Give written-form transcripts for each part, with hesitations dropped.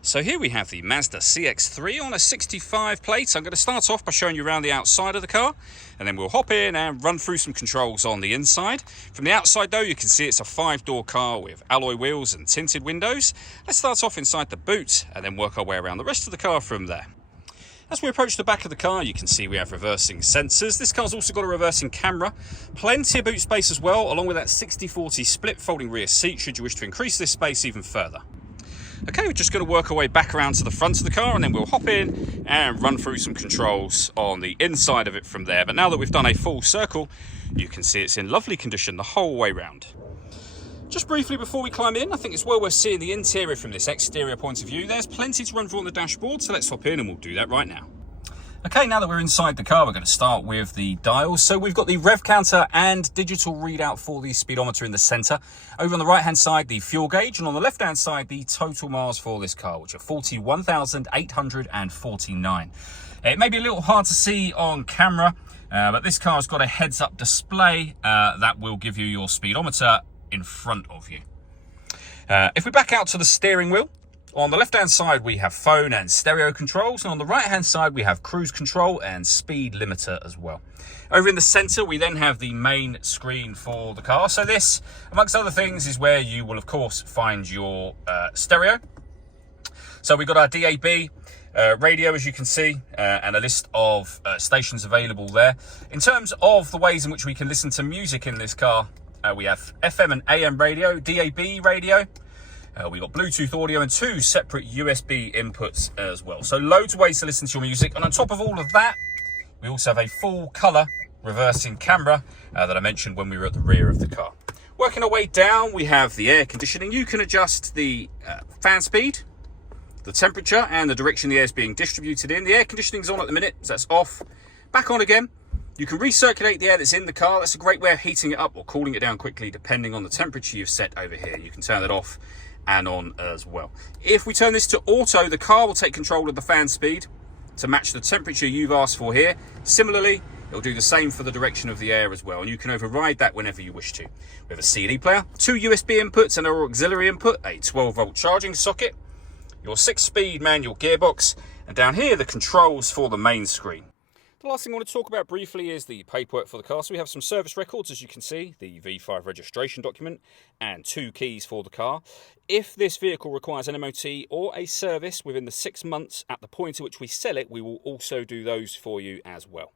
So here we have the Mazda CX-3 on a 65 plate. I'm going to start off by showing you around the outside of the car, and then we'll hop in and run through some controls on the inside. From the outside though, you can see it's a 5-door car with alloy wheels and tinted windows. Let's start off inside the boot and then work our way around the rest of the car from there. As we approach the back of the car, you can see we have reversing sensors. This car's also got a reversing camera, plenty of boot space as well, along with that 60/40 split folding rear seat should you wish to increase this space even further. Okay, we're just going to work our way back around to the front of the car and then we'll hop in and run through some controls on the inside of it from there. But now that we've done a full circle, you can see it's in lovely condition the whole way round. Just briefly before we climb in, I think it's well worth seeing the interior from this exterior point of view. There's plenty to run through on the dashboard, so let's hop in and we'll do that right now. Okay, now that we're inside the car, we're going to start with the dials. So we've got the rev counter and digital readout for the speedometer in the center. Over on the right hand side, the fuel gauge, and on the left hand side, the total miles for this car, which are 41,849. It may be a little hard to see on camera, but this car's got a heads up display that will give you your speedometer in front of you. If we back out to the steering wheel, on the left hand side we have phone and stereo controls, and on the right hand side we have cruise control and speed limiter as well. Over in the center we then have the main screen for the car. So this, amongst other things, is where you will of course find your stereo. So we've got our DAB radio, as you can see, and a list of stations available there. In terms of the ways in which we can listen to music in this car, we have FM and AM radio, DAB radio. We've got Bluetooth audio and 2 separate USB inputs as well. So loads of ways to listen to your music. And on top of all of that, we also have a full colour reversing camera that I mentioned when we were at the rear of the car. Working our way down, we have the air conditioning. You can adjust the fan speed, the temperature and the direction the air is being distributed in. The air conditioning is on at the minute, so that's off. Back on again. You can recirculate the air that's in the car. That's a great way of heating it up or cooling it down quickly depending on the temperature you've set over here. You can turn that off and on as well. If we turn this to auto, the car will take control of the fan speed to match the temperature you've asked for here. Similarly, it'll do the same for the direction of the air as well, and you can override that whenever you wish to. We have a CD player, 2 USB inputs and our auxiliary input, a 12-volt charging socket, your 6-speed manual gearbox, and down here the controls for the main screen. The last thing I want to talk about briefly is the paperwork for the car. So we have some service records, as you can see, the V5 registration document and 2 keys for the car. If this vehicle requires an MOT or a service within the 6 months at the point at which we sell it, we will also do those for you as well.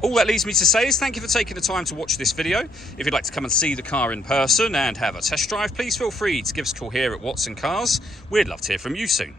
All that leaves me to say is thank you for taking the time to watch this video. If you'd like to come and see the car in person and have a test drive, please feel free to give us a call here at Watson Cars. We'd love to hear from you soon.